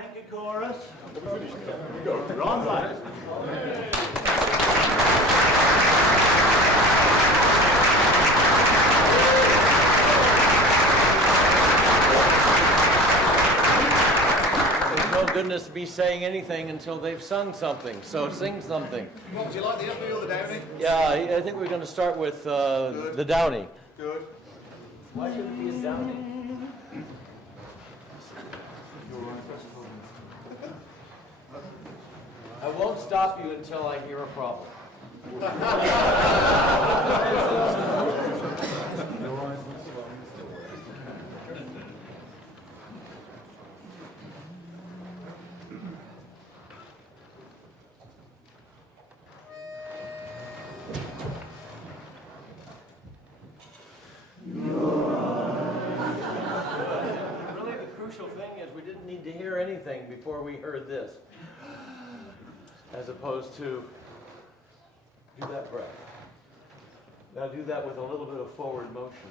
Thank you, chorus. Ron Black. There's no goodness me saying anything until they've sung something, so sing something. Well, would you like the Uppy or the Downy? Yeah, I think we're going to start with the Downy. Good. Why should it be a Downy? I won't stop you until I hear a problem. Really, the crucial thing is we didn't need to hear anything before we heard this. As opposed to do that breath. Now do that with a little bit of forward motion.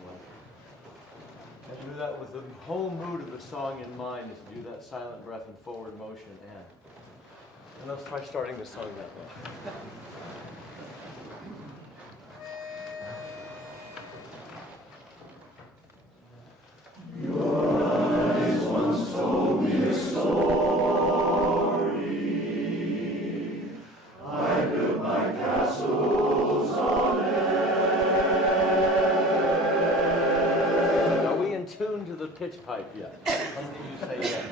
And do that with the whole mood of the song in mind, is to do that silent breath and forward motion and let's try starting the song that way. Pitch pipe yet? How many of you say yes?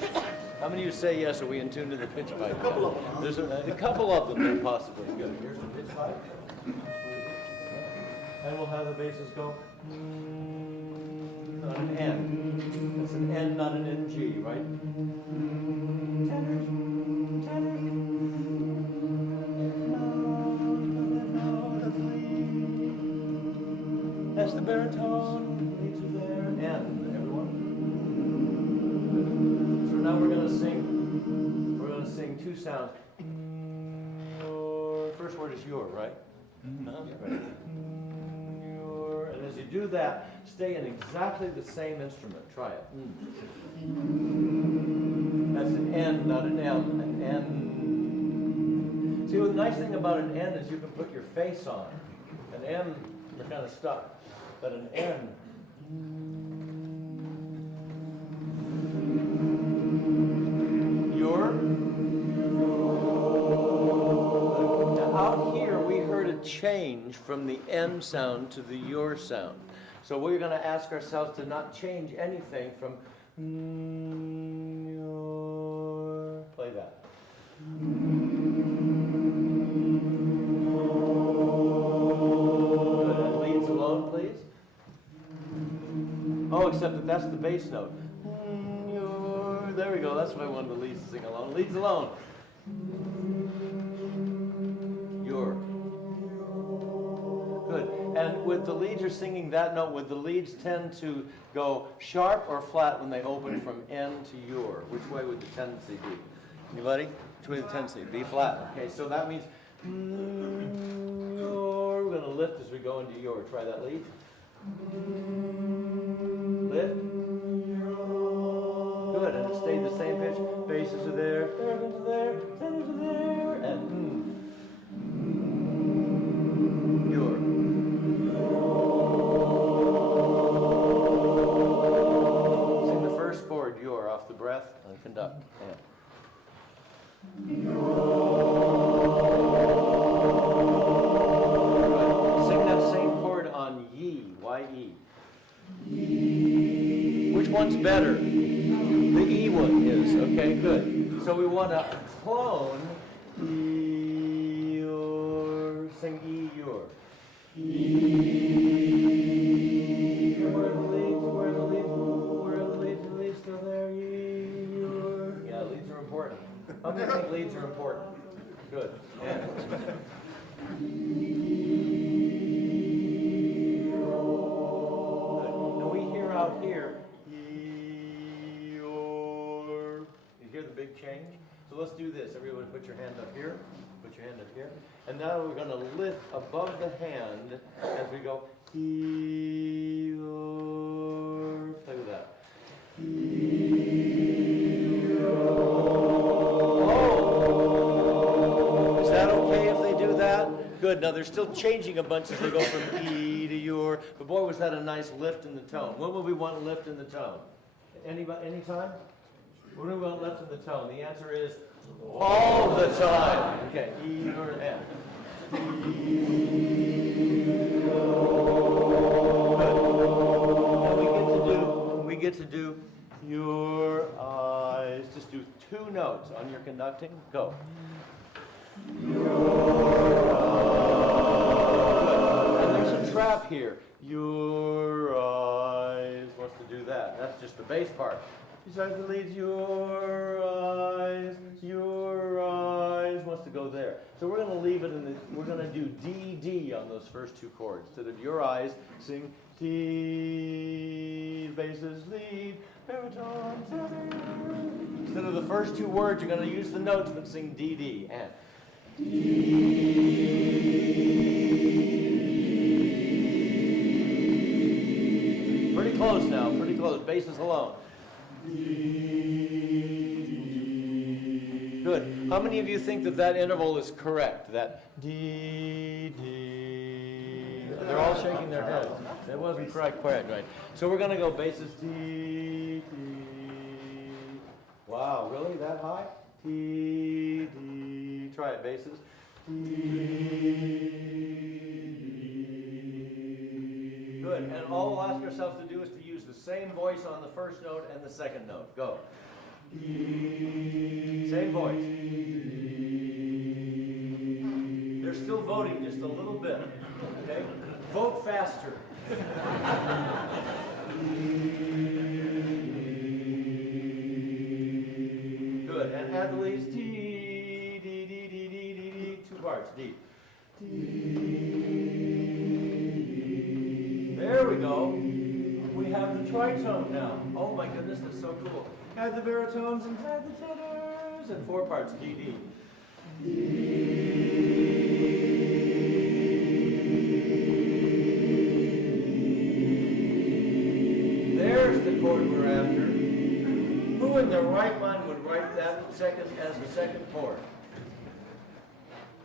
How many of you say yes? Are we in tune to the pitch pipe? A couple of them. There's a couple of them, possibly. Good. Here's the pitch pipe. And we'll have the basses go on an N. It's an N, not an NG, right? Tenors, tenors. That's the baritone. Leads are there. N. Now we're going to sing two sounds. Your first word is your, right? Right. Your, and as you do that, stay in exactly the same instrument. Try it. That's an N, not an M. An N. See, the nice thing about an N is you can put your face on. An M, you're kind of stuck. But an N. Now out here we heard a change from the N sound to the your sound. So we're going to ask ourselves to not change anything from your. Play that. Good. And leads alone, please. Oh, except that that's the bass note. There we go. That's what I wanted the leads to sing along. Leads alone. Your. Good. And with the leads, you're singing that note. With the leads, tend to go sharp or flat when they open from N to your. Which way would the tendency be? Anybody? Which way would the tendency be? Flat. Okay. So that means your. We're going to lift as we go into your. Try that lead. Lift. Good, and it stayed the same pitch. Basses are there, tenors are there, tenors are there, and your. Sing the first chord, your, off the breath, and conduct. And. Sing that same chord on ye, Y-E. Which one's better? The E one is, okay, good. So we want to clone your, sing E, your. E, where are the leads, where are the leads, where are the leads, the leads still there, E, your. Yeah, leads are important. How many think leads are important? Good. And. And we hear out here, you hear the big change? So let's do this. Everyone put your hand up here. Put your hand up here. And now we're going to lift above the hand as we go. Play with that. good. Now they're still changing a bunch as they go from E to your, but boy, was that a nice lift in the tone. When will we want lift in the tone? Anybody, anytime? When do we want lift in the tone? The answer is all the time. Okay, E or F. Now we get to do your eyes. Just do 2 notes on your conducting. Go. And there's a trap here. Your eyes wants to do that. That's just the bass part. Besides the leads, your eyes wants to go there. So we're going to leave it in the, we're going to do D, D on those first 2 chords. Instead of your eyes, sing D, basses, lead, baritone, tenor. Instead of the first 2 words, you're going to use the notes but sing D, D, and pretty close now, pretty close. Basses alone. Good. How many of you think that that interval is correct? That D, D. They're all shaking their heads. That wasn't correct, quite right. So we're going to go basses D, D. Wow, really? That high? D, D. Try it, basses. D, D. Good. And all we'll ask ourselves to do is to use the same voice on the first note and the second note. Go. Same voice. They're still voting just a little bit. Okay? Vote faster. Good. And add the leads. D, D, D, D, D, D, D. 2 parts. D. D. There we go. We have the tritone now. Oh my goodness, that's so cool. Add the baritones and add the tenors. And 4 parts. D, D. There's the chord we're after. Who in their right mind would write that second as the second chord?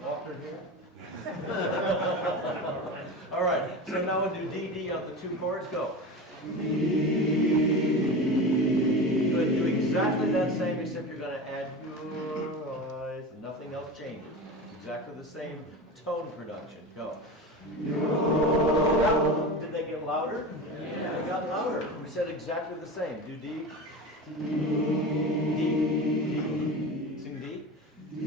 Walker here? All right, so now we'll do D, D on the 2 chords. Go. Good, do exactly that same, except you're going to add your eyes. Nothing else changes. Exactly the same tone production. Go. Did they get louder? Yeah. They got louder. We said exactly the same. Do D, D, D, D. Sing D. D.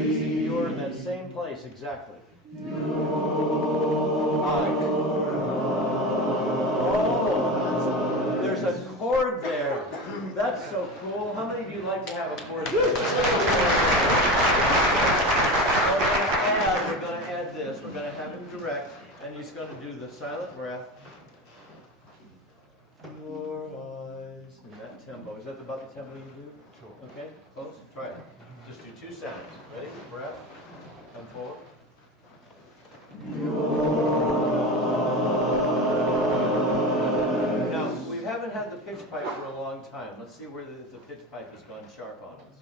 And sing your in that same place, exactly. I. Oh, there's a chord there. That's so cool. How many of you like to have a chord there? We're going to add this. We're going to have it direct, and he's going to do the silent breath. Your eyes in that tempo. Is that about the tempo you do? Sure. Okay, close. Try it. Just do 2 sounds. Ready? Breath. Come forward. Now, we haven't had the pitch pipe for a long time. Let's see whether the pitch pipe has gone sharp on us.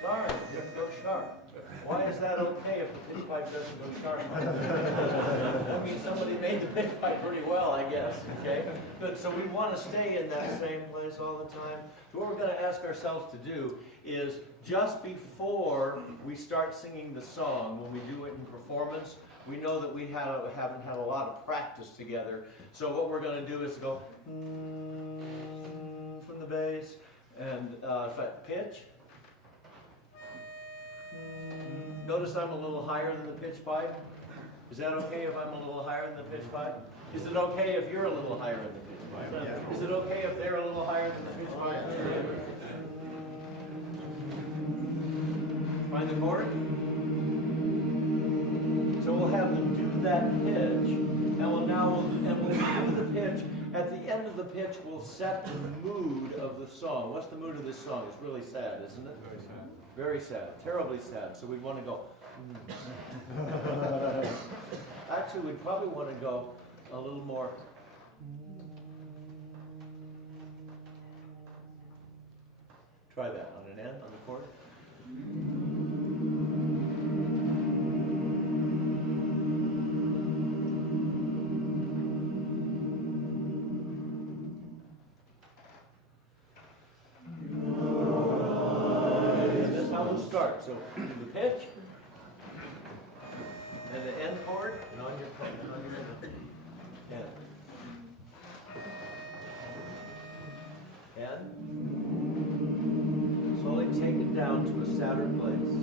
Sorry, it didn't go sharp. Why is that okay if the pitch pipe doesn't go sharp? I mean, somebody made the pitch pipe pretty well, I guess. Okay? Good. So we want to stay in that same place all the time. So what we're going to ask ourselves to do is just before we start singing the song, when we do it in performance, we know that we haven't had a lot of practice together. So what we're going to do is go from the bass and pitch. Notice I'm a little higher than the pitch pipe. Is that okay if I'm a little higher than the pitch pipe? Is it okay if you're a little higher than the pitch pipe? Yeah. Is it okay if they're a little higher than the pitch pipe? Find the chord? So we'll have them do that pitch, and when we do the pitch, at the end of the pitch, we'll set the mood of the song. What's the mood of this song? It's really sad, isn't it? Very sad. Very sad, terribly sad. So we want to go. Actually, we'd probably want to go a little more. Try that on an N, on the chord. start. So the pitch and the end chord, and on your pen, and on your pen. And slowly take it down to a sadder place.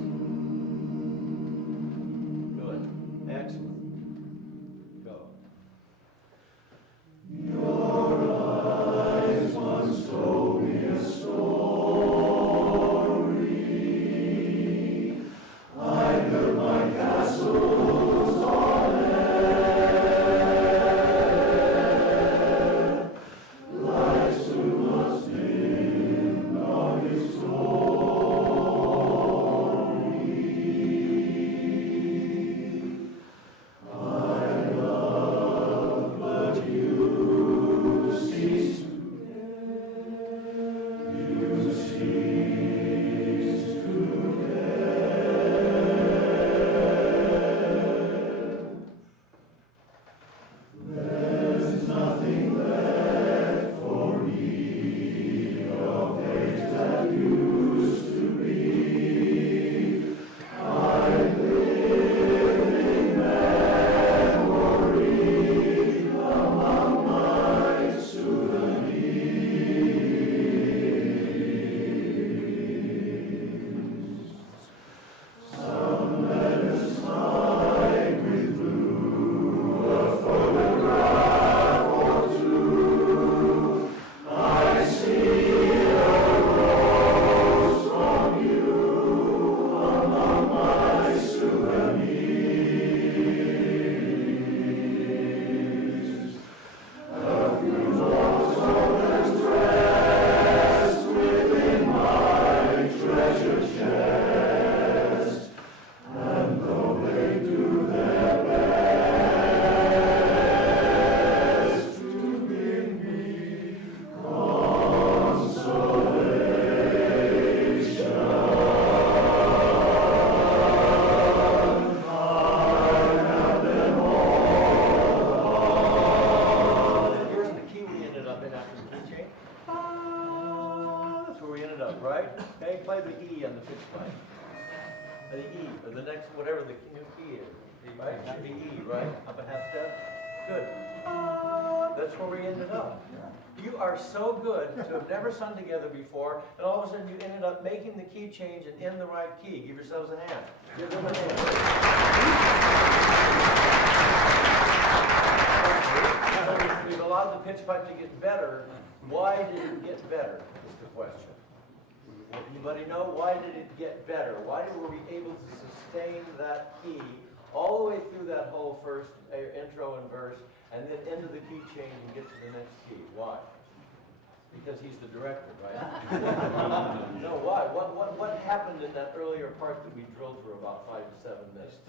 Good. Excellent. Go. Your eyes once told me a story. I built my castles on air. Life soon must dim on his story. I love, but you cease to care. You cease to care. There's nothing left for me of days that used to be. I live in memory among my souvenirs. Some letters tied with blue, a photograph or two. I see a rose from you among my souvenirs. A few lost others rest within my treasure chest, and though they do their best to bring me consolation, I have them all. Here's the key we ended up in after the key change. That's where we ended up, right? Okay, play the E on the pitch plane. The E, or the next, whatever the new key is, right? Should be E, right? Up a half step. Good. That's where we ended up. You are so good to have never sung together before, and all of a sudden you ended up making the key change and in the right key. Give yourselves a hand. Give them a hand. So we've allowed the pitch pipe to get better. Why did it get better, is the question. Anybody know why did it get better? Why were we able to sustain that key all the way through that whole first intro and verse, and then into the key change and get to the next key? Why? Because he's the director, right? No, why? What happened in that earlier part that we drilled for about 5 to 7 minutes?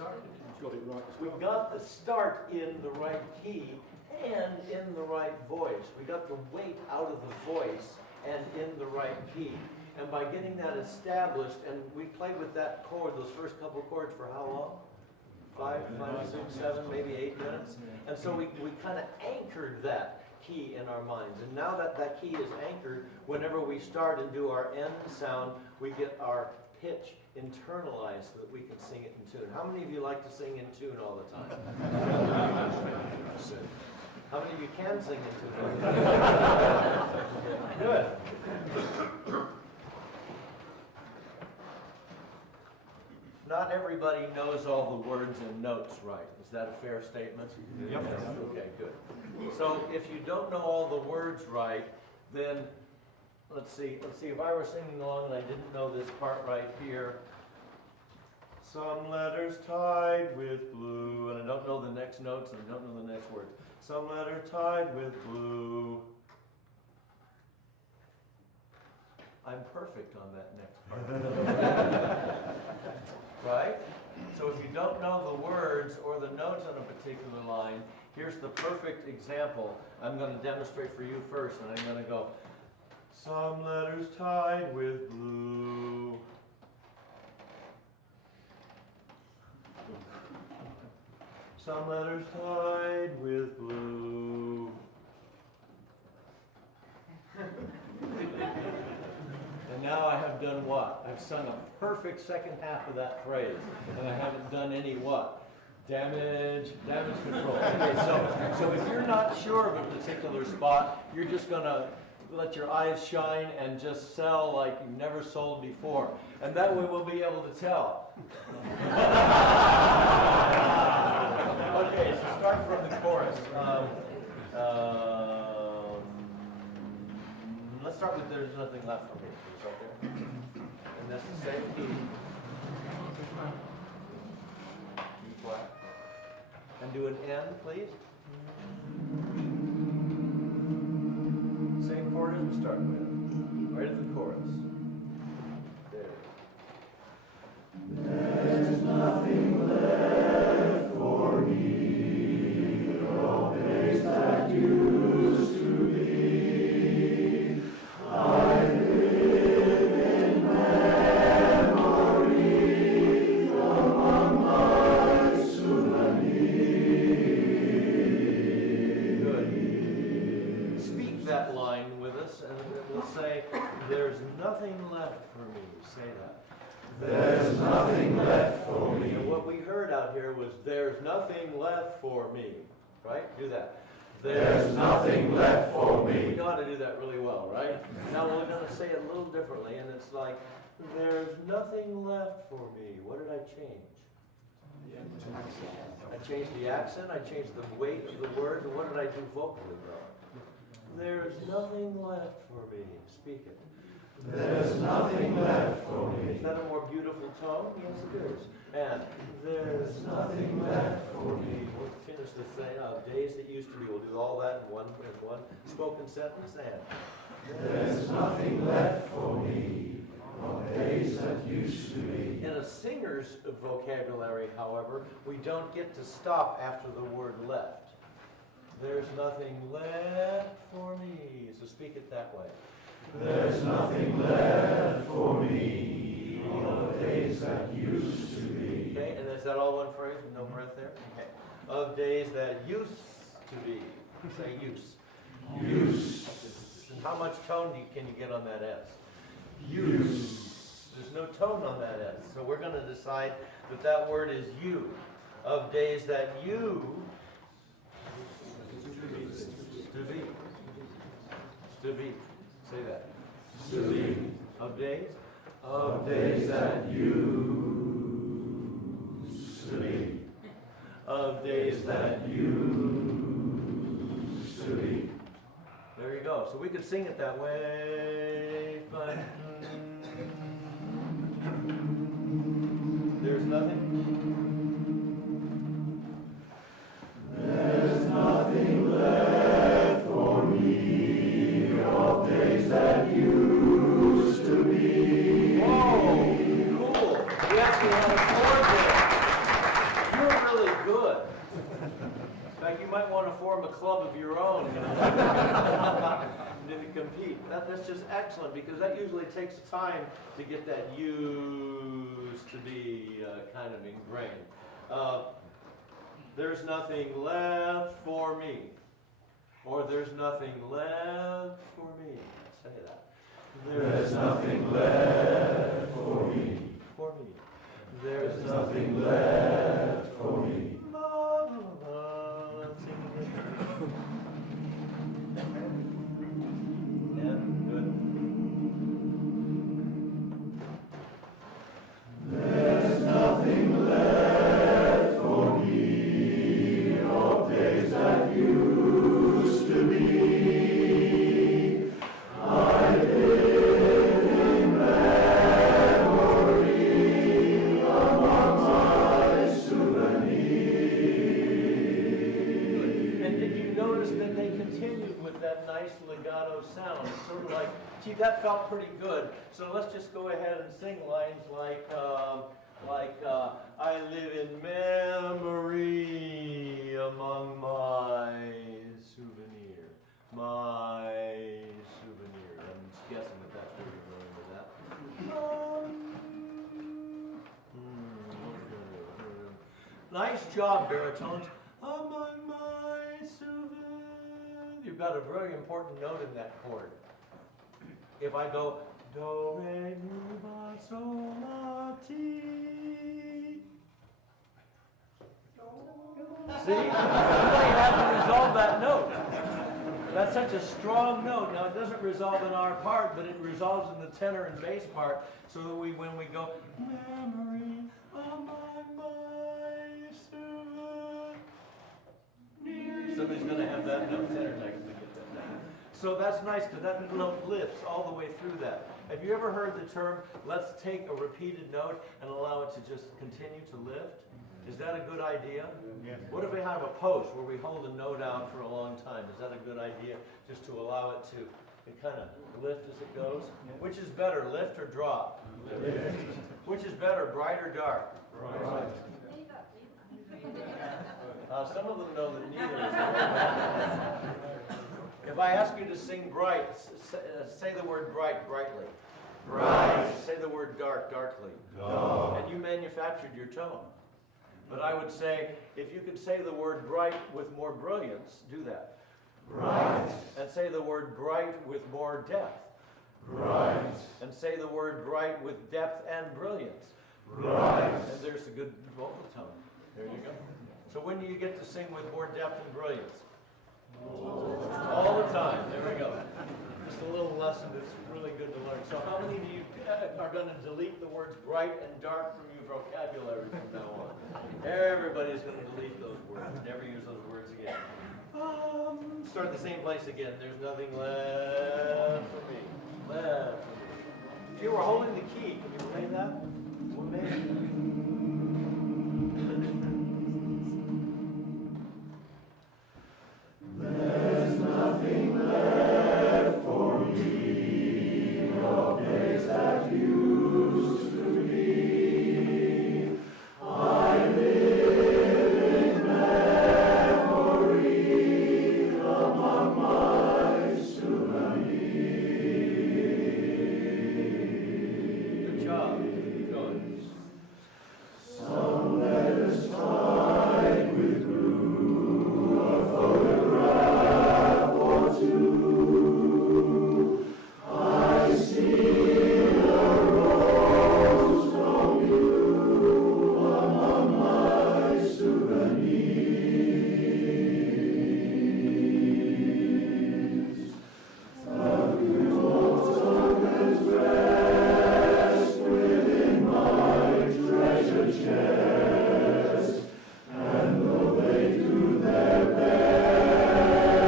We got the start in the right key and in the right voice. We got the weight out of the voice and in the right key. And by getting that established, and we played with that chord, those first couple chords, for how long? 5, 6, 7, maybe 8 minutes. And so we kind of anchored that key in our minds. And now that that key is anchored, whenever we start and do our end sound, we get our pitch internalized so that we can sing it in tune. How many of you like to sing in tune all the time? How many of you can sing in tune? Good. Not everybody knows all the words and notes right. Is that a fair statement? Yep. Okay, good. So if you don't know all the words right, then let's see if I were singing along and I didn't know this part right here. Some letters tied with blue, and I don't know the next notes and I don't know the next words. Some letter tied with blue. I'm perfect on that next part. Right? So if you don't know the words or the notes on a particular line, here's the perfect example. I'm going to demonstrate for you first, and I'm going to go, some letters tied with blue. Some letters tied with blue. And now I have done what? I've sung a perfect second half of that phrase, and I haven't done any what? Damage control. Okay, so if you're not sure of a particular spot, you're just gonna let your eyes shine and just sell like you've never sold before. And that way we'll be able to tell. Okay, so start from the chorus. Let's start with There's Nothing Left for Me. Is that there? And that's the same key. E flat. And do an N, please. Same chord as we started with. Right at the chorus. There. There's nothing left for me. All days that used to be. I live in memory among my souvenirs. Good. Speak that line with us, and we'll say, there's nothing left for me. Say that. There's nothing left for me. And what we heard out here was, there's nothing left for me. Right? Do that. There's nothing left for me. We know how to do that really well, right? Now we're going to say it a little differently, and it's like, there's nothing left for me. What did I change? I changed the accent, I changed the weight of the word, and what did I do vocally though? There's nothing left for me. Speak it. There's nothing left for me. Is that a more beautiful tone? Yes, it is. And there's nothing left for me. We'll finish the thing of days that used to be. We'll do all that in one spoken sentence. And there's nothing left for me of days that used to be. In a singer's vocabulary, however, we don't get to stop after the word left. There's nothing left for me. So speak it that way. There's nothing left for me of days that used to be. Okay, and is that all one phrase with no breath there? Okay. Of days that used to be. Say use. Use. How much tone can you get on that S? Use. There's no tone on that S. So we're going to decide that that word is you. Of days that you to be. To be. Say that. To be. Of days? Of days that used to be. Of days that used to be. There you go. So we could sing it that way, but there's nothing. There's nothing left for me of days that used to be. Whoa, cool. We actually had a chord there. You're really good. In fact, you might want to form a club of your own, you know, to compete. That's just excellent, because that usually takes time to get that used to be kind of ingrained. There's nothing left for me. Or there's nothing left for me. Say that. There's nothing left for me. For me. There's nothing left for me. Let's sing it. Yeah, good. There's nothing left for me of days that used to be. I live in memory among my souvenirs. And did you notice that they continued with that nice legato sound? It's sort of like, gee, that felt pretty good. So let's just go ahead and sing lines like I live in memory among my souvenir. My souvenir. I'm guessing that that's where you're going with that. Nice job, baritones. Among my souvenir. You've got a very important note in that chord. If I go do, re, See? Somebody had to resolve that note. That's such a strong note. Now, it doesn't resolve in our part, but it resolves in the tenor and bass part, so that when we go, memory of my Maestro, somebody's going to have that note. Tenor technically get that down. So that's nice, because that note lifts all the way through that. Have you ever heard the term, let's take a repeated note and allow it to just continue to lift? Is that a good idea? Yes. What if we have a post where we hold a note out for a long time? Is that a good idea, just to allow it to kind of lift as it goes? Which is better, lift or drop? Lift. Which is better, bright or dark? Right. Some of them know that neither is right. If I ask you to sing bright, say the word bright, brightly. Bright. Say the word dark, darkly. Dark. And you manufactured your tone. But I would say, if you could say the word bright with more brilliance, do that. Bright. And say the word bright with more depth. Bright. And say the word bright with depth and brilliance. Bright. And there's a good vocal tone. There you go. So when do you get to sing with more depth and brilliance? All the time. There we go. Just a little lesson that's really good to learn. So how many of you are going to delete the words bright and dark from your vocabulary from now on? Everybody's going to delete those words. Never use those words again. Start at the same place again. There's nothing left for me. Left for me. Gee, we're holding the key. Can you believe that? What There's nothing left for me, a place that used to be. I live in memory among my souvenirs. Good job. Keep going. Some letters tied with glue, a photograph or two. I see a rose from you among my souvenirs. The fuel tokens rest within my treasure chest, and though they do their best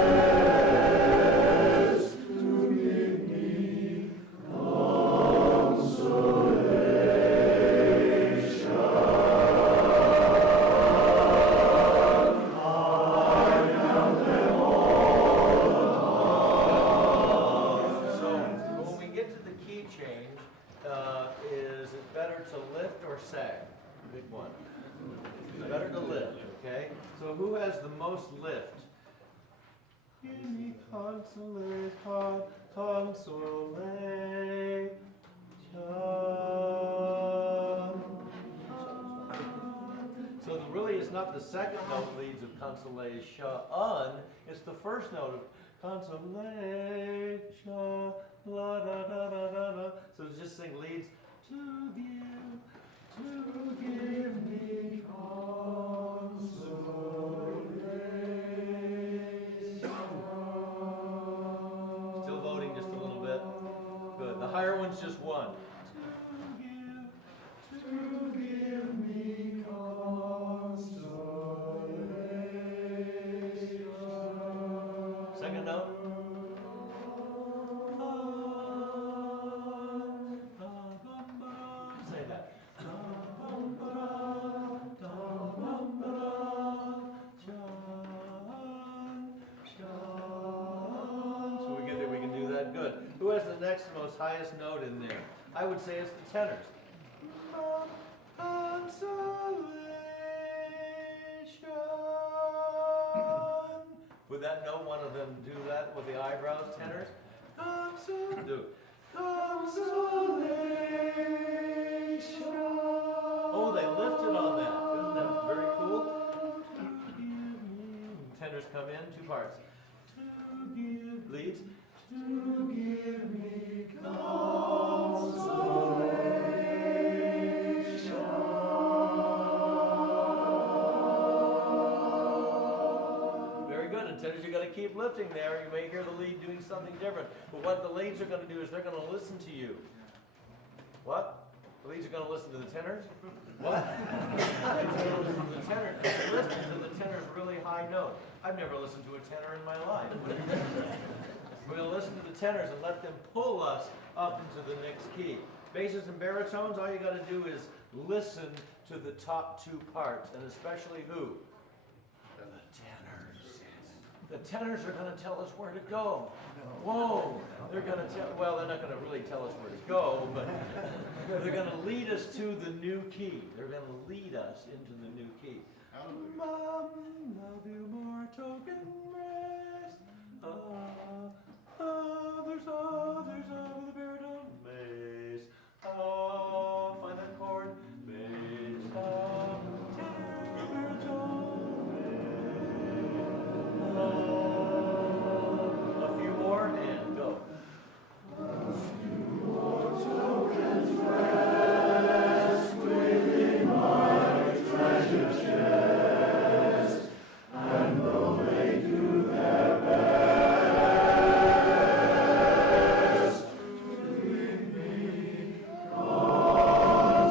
to give me consolation, I count them all apart. So when we get to the key change, is it better to lift or sag? Big one. It's better to lift, okay? So who has the most lift? Give me consolation. So really it's not the second note leads of consolation, it's the first note of consolation, la da da da da da. So just sing leads to give me consolation. Still voting just a little bit. Good. The higher one's just one. To give me consolation. Second note. Say that. So we get there, we can do that. Good. Who has the next most highest note in there? I would say it's the tenors. Consolation. Would that note one of them do that with the eyebrows, tenors? Do. Consolation. Oh, they lifted on that. Isn't that very cool? Tenors come in, two parts. To give leads. To give me consolation. keep lifting there, you may hear the lead doing something different. But what the leads are going to do is they're going to listen to you. What? The leads are going to listen to the tenors? What? They're going to listen to the tenor. They're listening to the tenor's really high note. I've never listened to a tenor in my life. We're going to listen to the tenors and let them pull us up into the next key. Basses and baritones, all you got to do is listen to the top two parts, and especially who? The tenors. The tenors are going to tell us where to go. Whoa! They're going to tell, well, they're not going to really tell us where to go, but they're going to lead us to the new key. They're going to lead us into the new key. Mom, love you more token rest. There's the baritone. Bass. Find that chord. Bass. Tenor, baritone. A few more and go. A few more tokens rest within my treasure chest, and though they do their best to leave me consolation,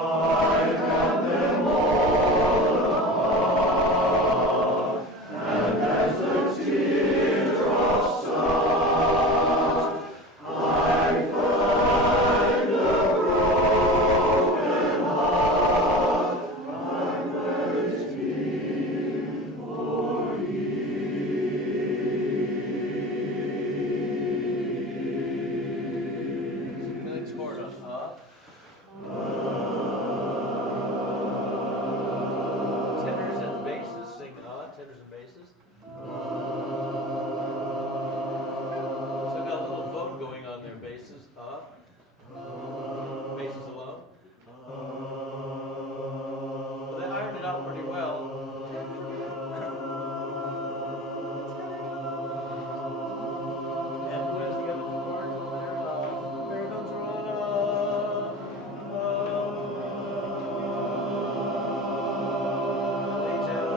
I have them all apart, and as the teardrops start, I find the broken heart I'm learned for ye. The next chord on tenors and basses, sing tenors and basses. So got a little vote going on there, basses, basses alone. Well, they ironed it out pretty well. And where's the other chords over there? Baritones are on, leads out.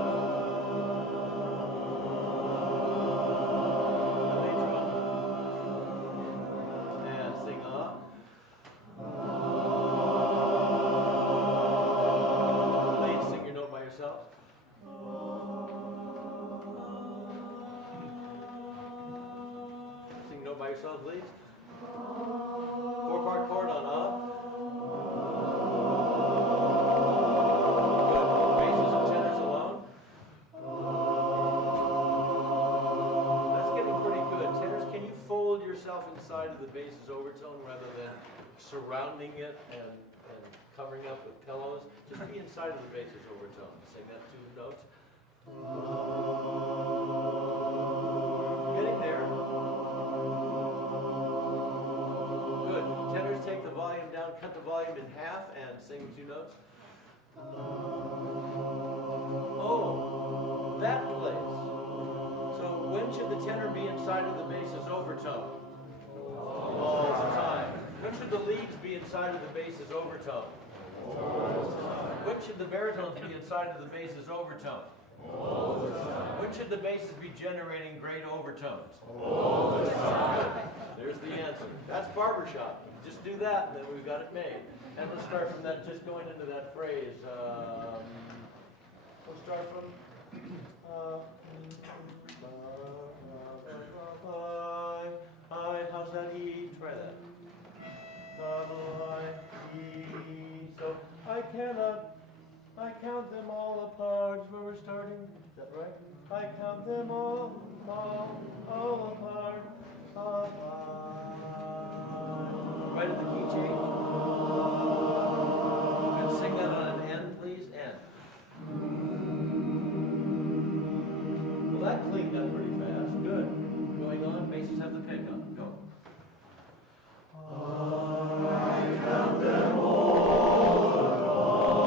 And sing lead, sing your note by yourself. Sing note by yourself, leads. 4-part chord on Good. Basses and tenors alone. That's getting pretty good. Tenors, can you fold yourself inside of the bass's overtone rather than surrounding it and covering up with pillows? Just be inside of the bass's overtone. Sing that 2 notes. Getting there. Good. Tenors, take the volume down, cut the volume in half, and sing 2 notes. Oh, that place. So when should the tenor be inside of the bass's overtone? All the time. When should the leads be inside of the bass's overtone? When should the baritones be inside of the bass's overtone? All the time. When should the basses be generating great overtones? All the time. There's the answer. That's barbershop. Just do that, and then we've got it made. And let's start from that, just going into that phrase. We'll start from. How's that E? Try that. So I count them all apart. Where we're starting. Is that right? I count them all apart. Right at the key change. And sing that on an N, please. N. Well, that cleaned up pretty fast. Good. Going on. Basses have the pickup. Go. I count them all apart,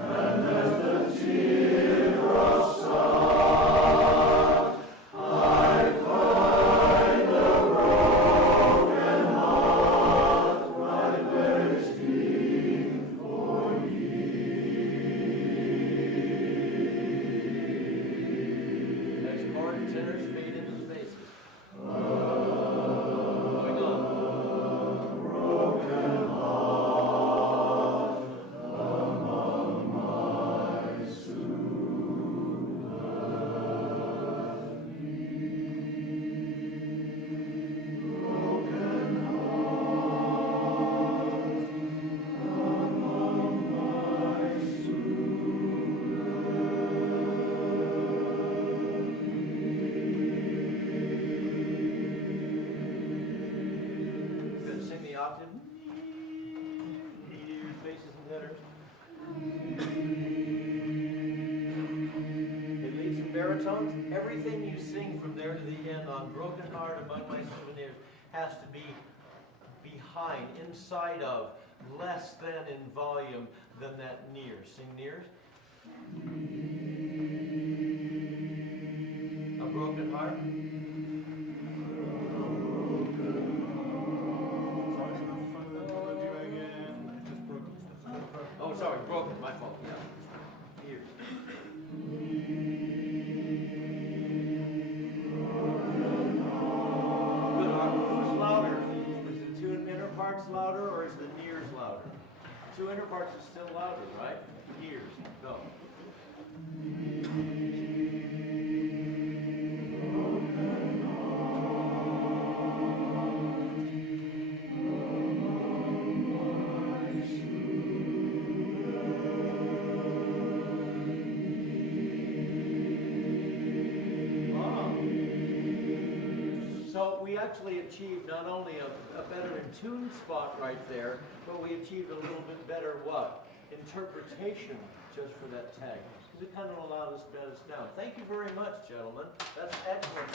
and as the teardrops start, I baritones, everything you sing from there to the end on Broken Heart, Among My Souvenirs, has to be behind, inside of, less than in volume than that near. Sing nears. A broken heart. Oh, sorry, broken, my fault, yeah. Ears. Good heart. Who's louder? Is the two inner parts louder or is the nears louder? Two inner parts is still louder, right? Ears, go. So we actually achieved not only a better in tune spot right there, but we achieved a little bit better what? Interpretation just for that tag. Because it kind of allowed us to bed us down. Thank you very much, gentlemen. That's excellent.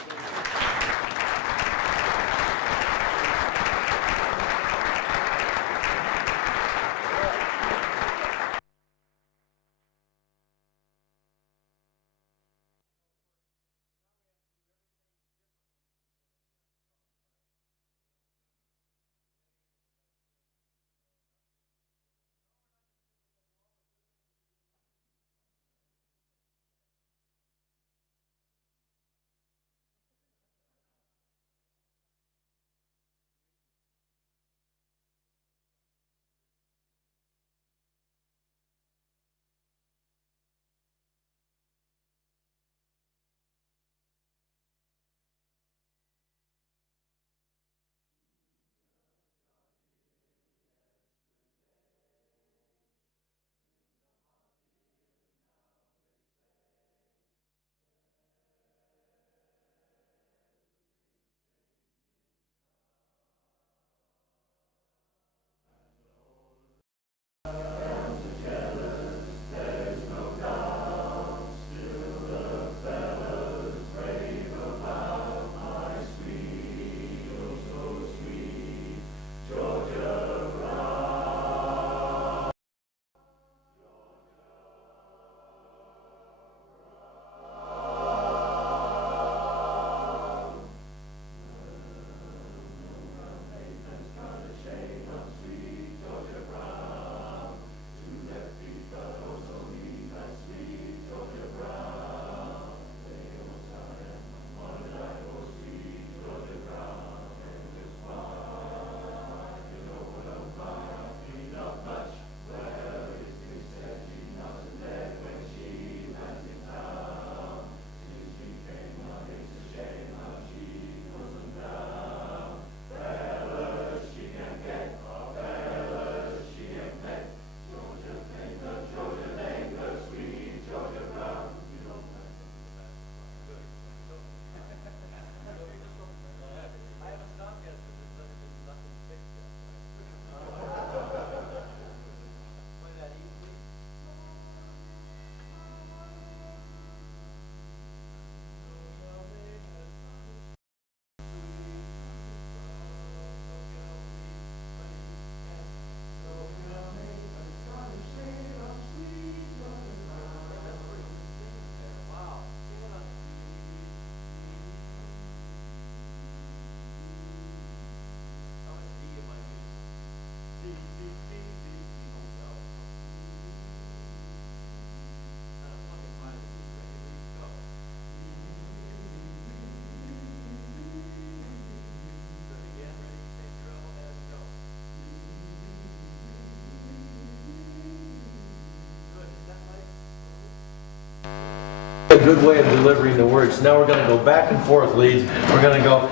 A good way of delivering the words. Now we're going to go back and forth leads. We're going to go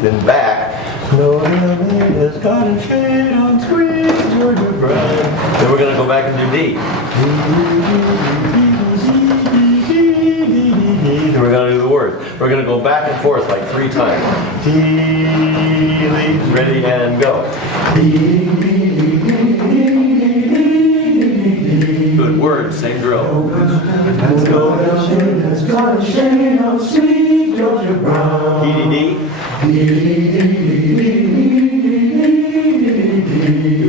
then back. Has got a shade on sweet Georgia bride. Then we're going to go back and do D. And we're going to do the words. We're going to go back and forth like 3 times. D leads, ready and go. Good word, same drill. Has got a shade of sweet Georgia Brown. Do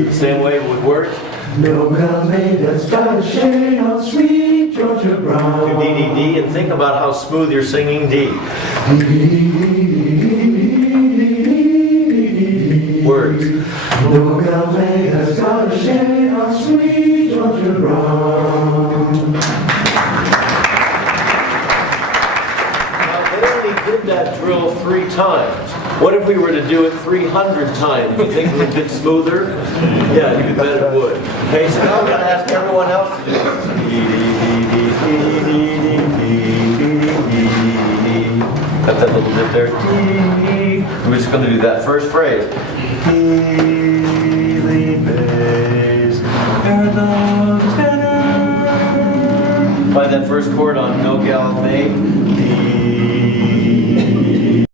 the same way with words. Milk maid has got a shade of sweet Georgia Brown. Do D, and think about how smooth you're singing D. Words. Milk maid has got a shade of sweet Georgia Brown. Now, they only did that drill 3 times. What if we were to do it 300 times? Do you think it would get smoother? Yeah, you bet it would. Okay, so now I'm going to ask everyone else to do it. Got that little dip there. We're just going to do that first phrase. Find that first chord on No Gallant Maid.